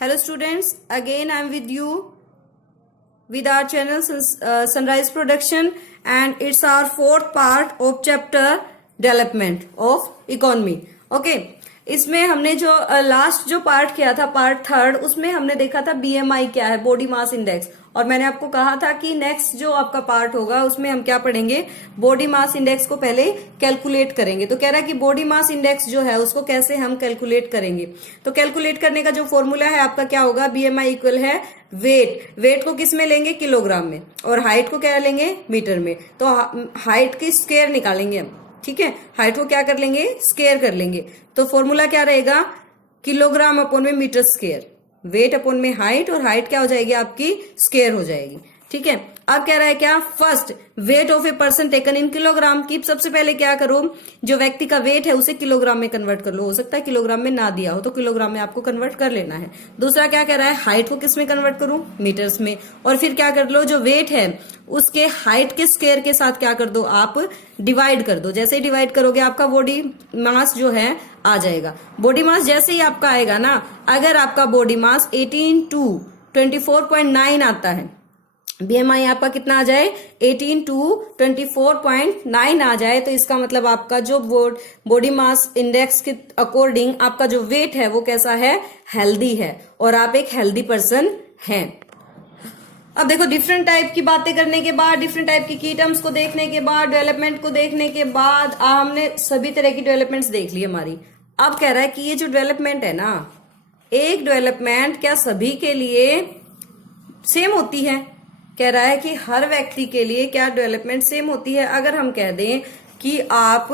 Hello students, again I am with you with our channel Sunrise Production, and it's our fourth part of chapter Development of Economy. Okay, इसमें हमने जो last जो part किया था, part third, उसमें हमने देखा था बीएमआई क्या है, बॉडी मास इंडेक्स। और मैंने आपको कहा था कि नेक्स्ट जो आपका पार्ट होगा उसमें हम क्या पढ़ेंगे, बॉडी मास इंडेक्स को पहले कैलकुलेट करेंगे। तो कह रहा है कि बॉडी मास इंडेक्स जो है उसको कैसे हम कैलकुलेट करेंगे। तो कैलकुलेट करने का जो फॉर्मूला है आपका क्या होगा, बीएमआई इक्वल है वेट को किस में लेंगे, किलोग्राम में, और हाइट को क्या लेंगे, मीटर में। तो हाइट की स्क्वायर निकालेंगे हम, ठीक है, हाइट को क्या कर लेंगे, स्क्वायर कर लेंगे। तो फॉर्मूला क्या रहेगा, किलोग्राम अपॉन में मीटर स्क्वायर, वेट अपॉन में हाइट, और हाइट क्या हो जाएगी आपकी, स्क्वायर हो जाएगी। ठीक है, अब कह रहा है क्या, first weight of a person taken in kilogram की। सबसे पहले क्या करो, जो व्यक्ति का वेट है उसे किलोग्राम में कन्वर्ट कर लो। हो सकता है किलोग्राम में ना दिया हो तो किलोग्राम में आपको कन्वर्ट कर लेना है। दूसरा क्या कह रहा है, हाइट को किस में कन्वर्ट करूं, मीटर्स में। और फिर क्या कर लो, जो वेट है उसके हाइट के स्क्वायर के साथ क्या कर दो, आप डिवाइड कर दो। जैसे ही डिवाइड करोगे आपका बॉडी मास जो है आ जाएगा। बॉडी मास जैसे ही आपका आएगा ना, अगर आपका बॉडी मास 18 to 24.9 आता है, बीएमआई आपका कितना आ जाए, 18 to 24.9 आ जाए, तो इसका मतलब आपका जो बॉडी मास इंडेक्स के अकॉर्डिंग आपका जो वेट है वो कैसा है, हेल्दी है, और आप एक हेल्दी पर्सन हैं। अब देखो, डिफरेंट टाइप की बातें करने के बाद, डिफरेंट टाइप की टर्म्स को देखने के बाद, डेवलपमेंट को देखने के बाद, हमने सभी तरह की डेवलपमेंट्स देख ली हमारी। अब कह रहा है कि ये जो डेवलपमेंट है ना, एक डेवलपमेंट क्या सभी के लिए सेम होती है। कह रहा है कि हर व्यक्ति के लिए क्या डेवलपमेंट सेम होती है। अगर हम कह दें कि आप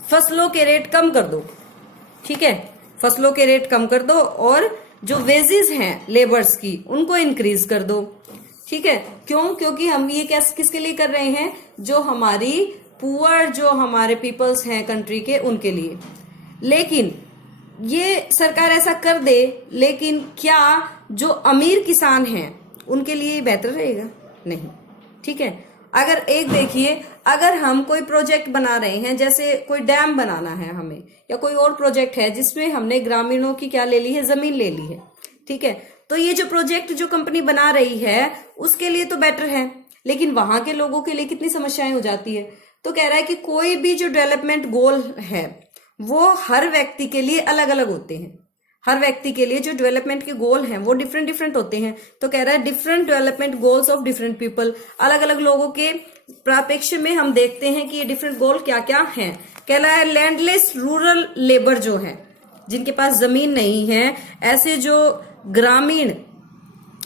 फसलों के रेट कम कर दो, ठीक है, फसलों के रेट कम कर दो, और जो वेजेस हैं लेबर्स की उनको इंक्रीज कर दो, ठीक है। क्यों, क्योंकि हम ये किसके लिए कर रहे हैं, जो हमारी पुअर, जो हमारे पीपल्स हैं कंट्री के, उनके लिए। लेकिन ये सरकार ऐसा कर दे, लेकिन क्या जो अमीर किसान हैं उनके लिए बेहतर रहेगा, नहीं, ठीक है। अगर एक देखिए, अगर हम कोई प्रोजेक्ट बना रहे हैं, जैसे कोई डैम बनाना है हमें, या कोई और प्रोजेक्ट है जिसमें हमने ग्रामीणों की क्या ले ली है, जमीन ले ली है, ठीक है। तो ये जो प्रोजेक्ट जो कंपनी बना रही है उसके लिए तो बेटर है, लेकिन वहां के लोगों के लिए कितनी समस्याएं हो जाती है। तो कह रहा है कि कोई भी जो डेवलपमेंट गोल है वो हर व्यक्ति के लिए अलग अलग होते हैं। हर व्यक्ति के लिए जो डेवलपमेंट के गोल हैं वो डिफरेंट डिफरेंट होते हैं। तो कह रहा है different development goals of different people, अलग अलग लोगों के प्रापेक्ष में हम देखते हैं कि ये डिफरेंट गोल क्या क्या हैं। कह रहा है लैंडलेस रूरल लेबर जो है, जिनके पास जमीन नहीं है, ऐसे जो ग्रामीण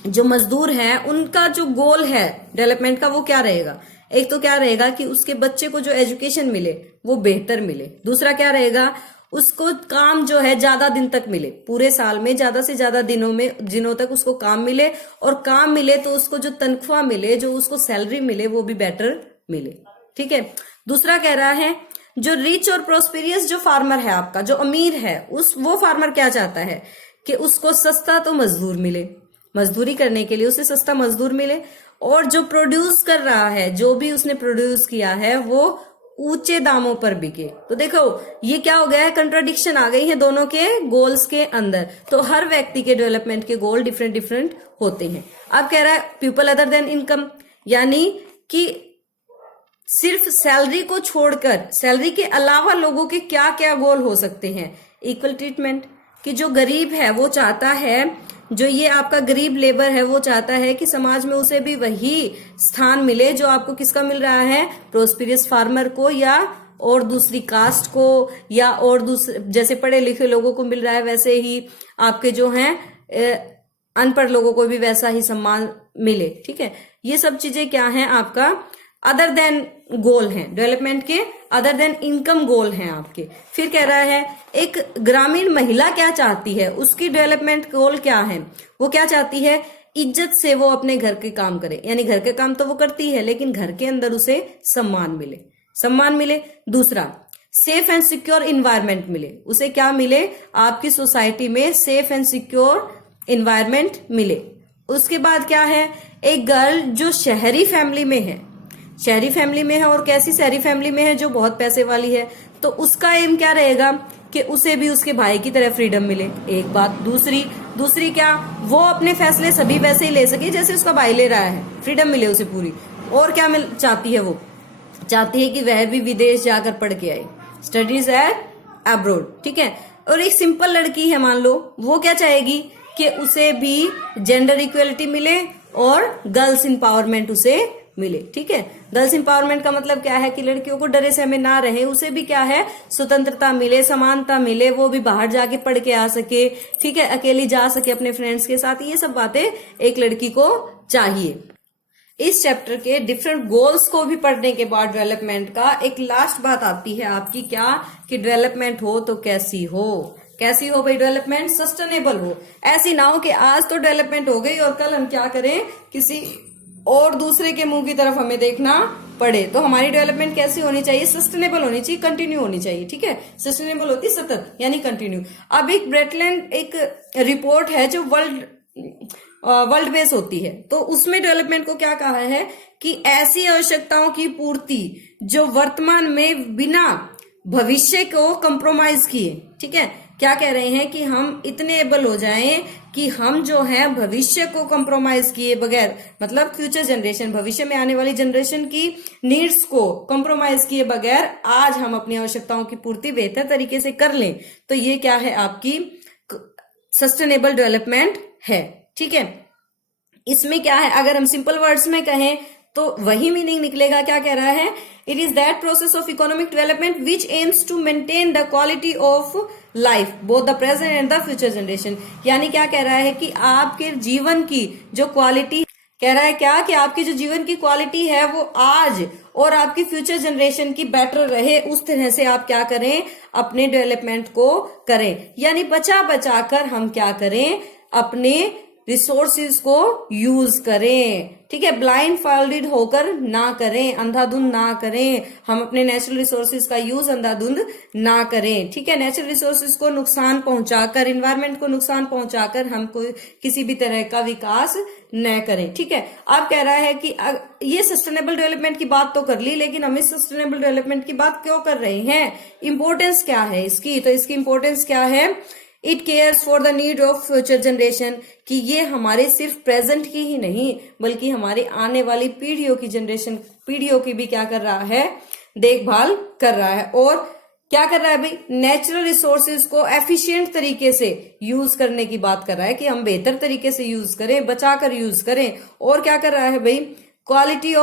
जो मजदूर हैं, उनका जो गोल है डेवलपमेंट का वो क्या रहेगा। एक तो क्या रहेगा कि उसके बच्चे को जो एजुकेशन मिले वो बेहतर मिले। दूसरा क्या रहेगा, उसको काम जो है ज्यादा दिन तक मिले, पूरे साल में ज्यादा से ज्यादा दिनों तक उसको काम मिले, और काम मिले तो उसको जो तनख्वाह मिले, जो उसको सैलरी मिले, वो भी बेटर मिले, ठीक है। दूसरा कह रहा है जो रिच और प्रोस्पेरियस जो फार्मर है आपका, जो अमीर है, वो फार्मर क्या चाहता है कि उसको सस्ता तो मजदूर मिले, मजदूरी करने के लिए उसे सस्ता मजदूर मिले, और जो प्रोड्यूस कर रहा है, जो भी उसने प्रोड्यूस किया है, वो ऊंचे दामों पर बिके। तो देखो ये क्या हो गया है, कंट्राडिक्शन आ गई है दोनों के गोल्स के अंदर। तो हर व्यक्ति के डेवलपमेंट के गोल डिफरेंट डिफरेंट होते हैं। अब कह रहा है पीपल अदर देन इनकम, यानी कि सिर्फ सैलरी को छोड़कर, सैलरी के अलावा लोगों के क्या क्या गोल हो सकते हैं। इक्वल ट्रीटमेंट, कि जो गरीब है वो चाहता है, जो ये आपका गरीब लेबर है वो चाहता है कि समाज में उसे भी वही स्थान मिले जो आपको किसका मिल रहा है, प्रोस्पेरियस फार्मर को, या और दूसरी कास्ट को, या और दूसरे जैसे पढ़े लिखे लोगों को मिल रहा है, वैसे ही आपके जो हैं अनपढ़ लोगों को भी वैसा ही सम्मान मिले, ठीक है। ये सब चीजें क्या हैं, आपका अदर देन गोल हैं डेवलपमेंट के, अदर देन इनकम गोल हैं आपके। फिर कह रहा है एक ग्रामीण महिला क्या चाहती है, उसकी डेवलपमेंट गोल क्या है, वो क्या चाहती है, इज्जत से वो अपने घर के काम करे, यानी घर के काम तो वो करती है, लेकिन घर के अंदर उसे सम्मान मिले, सम्मान मिले। दूसरा सेफ एंड सिक्योर इन्वायरमेंट मिले, उसे क्या मिले, आपकी सोसाइटी में सेफ एंड सिक्योर इन्वायरमेंट मिले। उसके बाद क्या है, एक गर्ल जो शहरी फैमिली में है, शहरी फैमिली में है, और कैसी शहरी फैमिली में है, जो बहुत पैसे वाली है, तो उसका एम क्या रहेगा कि उसे भी उसके भाई की तरह फ्रीडम मिले, एक बात। दूसरी, दूसरी क्या, वो अपने फैसले सभी वैसे ही ले सके जैसे उसका भाई ले रहा है, फ्रीडम मिले उसे पूरी। और क्या चाहती है, वो चाहती है कि वह भी विदेश जाकर पढ़ के आए, स्टडीज एट अब्रोड, ठीक है। और एक सिंपल लड़की है मान लो, वो क्या चाहेगी कि उसे भी जेंडर इक्वलिटी मिले और गर्ल्स इंपावरमेंट उसे मिले, ठीक है। गर्ल्स इंपावरमेंट का मतलब क्या है कि लड़कियों को डरे सहमे ना रहे, उसे भी क्या है स्वतंत्रता मिले, समानता मिले, वो भी बाहर जाके पढ़ के आ सके, ठीक है, अकेली जा सके अपने फ्रेंड्स के साथ। ये सब बातें एक लड़की को चाहिए। इस चैप्टर के डिफरेंट गोल्स को भी पढ़ने के बाद डेवलपमेंट का एक लास्ट बात आती है आपकी, क्या कि डेवलपमेंट हो तो कैसी हो, कैसी हो भाई डेवलपमेंट, सस्टेनेबल हो। ऐसी ना हो कि आज तो डेवलपमेंट हो गई और कल हम क्या करें, किसी और दूसरे के मुंह की तरफ हमें देखना पड़े। तो हमारी डेवलपमेंट कैसी होनी चाहिए, सस्टेनेबल होनी चाहिए, कंटिन्यू होनी चाहिए, ठीक है। सस्टेनेबल होती सतत यानी कंटिन्यू। अब एक ब्रेटलैंड एक रिपोर्ट है जो वर्ल्ड बेस होती है, तो उसमें डेवलपमेंट को क्या कहा है कि ऐसी आवश्यकताओं की पूर्ति जो वर्तमान में बिना भविष्य को कंप्रोमाइज किए, ठीक है, क्या कह रहे हैं कि हम इतने एबल हो जाएं कि हम जो है भविष्य को कंप्रोमाइज किए बगैर, मतलब फ्यूचर जनरेशन, भविष्य में आने वाली जनरेशन की नीड्स को कंप्रोमाइज किए बगैर आज हम अपनी आवश्यकताओं की पूर्ति बेहतर तरीके से कर लें। तो ये क्या है, आपकी सस्टेनेबल डेवलपमेंट है, ठीक है। इसमें क्या है, अगर हम सिंपल वर्ड्स में कहें तो वही मीनिंग निकलेगा। क्या कह रहा है, it is that process of economic development which aims to maintain the quality of life both the present and the future generation. यानी क्या कह रहा है कि आपके जीवन की जो क्वालिटी, कह रहा है क्या कि आपकी जो जीवन की क्वालिटी है वो आज और आपकी फ्यूचर जनरेशन की बेटर रहे, उस तरह से आप क्या करें, अपने डेवलपमेंट को करें। यानी बचा बचा कर हम क्या करें, अपने रिसोर्सिस को यूज करें, ठीक है। ब्लाइंड फोल्डेड होकर ना करें, अंधाधुंध ना करें, हम अपने नेचुरल रिसोर्सिस का यूज अंधाधुंध ना करें, ठीक है। नेचुरल रिसोर्सिस को नुकसान पहुंचाकर, इन्वायरमेंट को नुकसान पहुंचाकर हम कोई किसी भी तरह का विकास न करें, ठीक है। अब कह रहा है कि ये सस्टेनेबल डेवलपमेंट की बात तो कर ली, लेकिन हम इस सस्टेनेबल डेवलपमेंट की बात क्यों कर रहे हैं, इंपॉर्टेंस क्या है इसकी, तो इसकी इंपॉर्टेंस क्या है, it cares for the need of future generation, कि ये हमारे सिर्फ प्रेजेंट की ही नहीं बल्कि हमारी आने वाली पीढ़ियों की जनरेशन, पीढ़ियों की भी क्या कर रहा है, देखभाल कर रहा है। और क्या कर रहा है भाई, नेचुरल रिसोर्सेज को एफिशिएंट तरीके से यूज करने की बात कर रहा है कि हम बेहतर तरीके से यूज करें, बचाकर यूज करें। और क्या कर रहा है भाई, क्वालिटी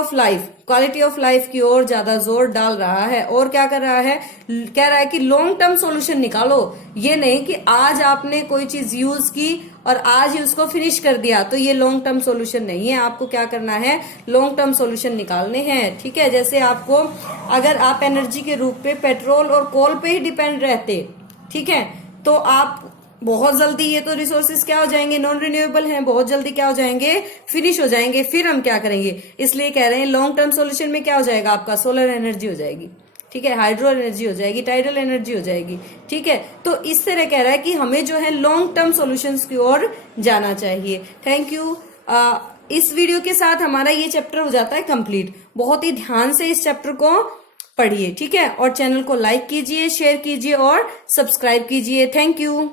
ऑफ लाइफ की ओर ज्यादा जोर डाल रहा है। और क्या कर रहा है, कह रहा है कि लॉन्ग टर्म सॉल्यूशन निकालो, ये नहीं कि आज आपने कोई चीज यूज की और आज ही उसको फिनिश कर दिया, तो ये लॉन्ग टर्म सॉल्यूशन नहीं है। आपको क्या करना है, लॉन्ग टर्म सॉल्यूशन निकालने हैं, ठीक है। जैसे आपको, अगर आप एनर्जी के रूप पे पेट्रोल और कोल पे ही डिपेंड रहते, ठीक है, तो आप बहुत जल्दी ये तो रिसोर्सेज क्या हो जाएंगे, नॉन रिन्यूएबल हैं, बहुत जल्दी क्या हो जाएंगे, फिनिश हो जाएंगे। फिर हम क्या करेंगे, इसलिए कह रहे हैं लॉन्ग टर्म सॉल्यूशन में क्या हो जाएगा, आपका सोलर एनर्जी हो जाएगी, ठीक है, हाइड्रो एनर्जी हो जाएगी, टाइडल एनर्जी हो जाएगी, ठीक है। तो इस तरह कह रहा है कि हमें जो है लॉन्ग टर्म सॉल्यूशंस की ओर जाना चाहिए। Thank you. इस वीडियो के साथ हमारा ये चैप्टर हो जाता है कंप्लीट। बहुत ही ध्यान से इस चैप्टर को पढ़िए, ठीक है, और चैनल को लाइक कीजिए, शेयर कीजिए और सब्सक्राइब कीजिए। Thank you.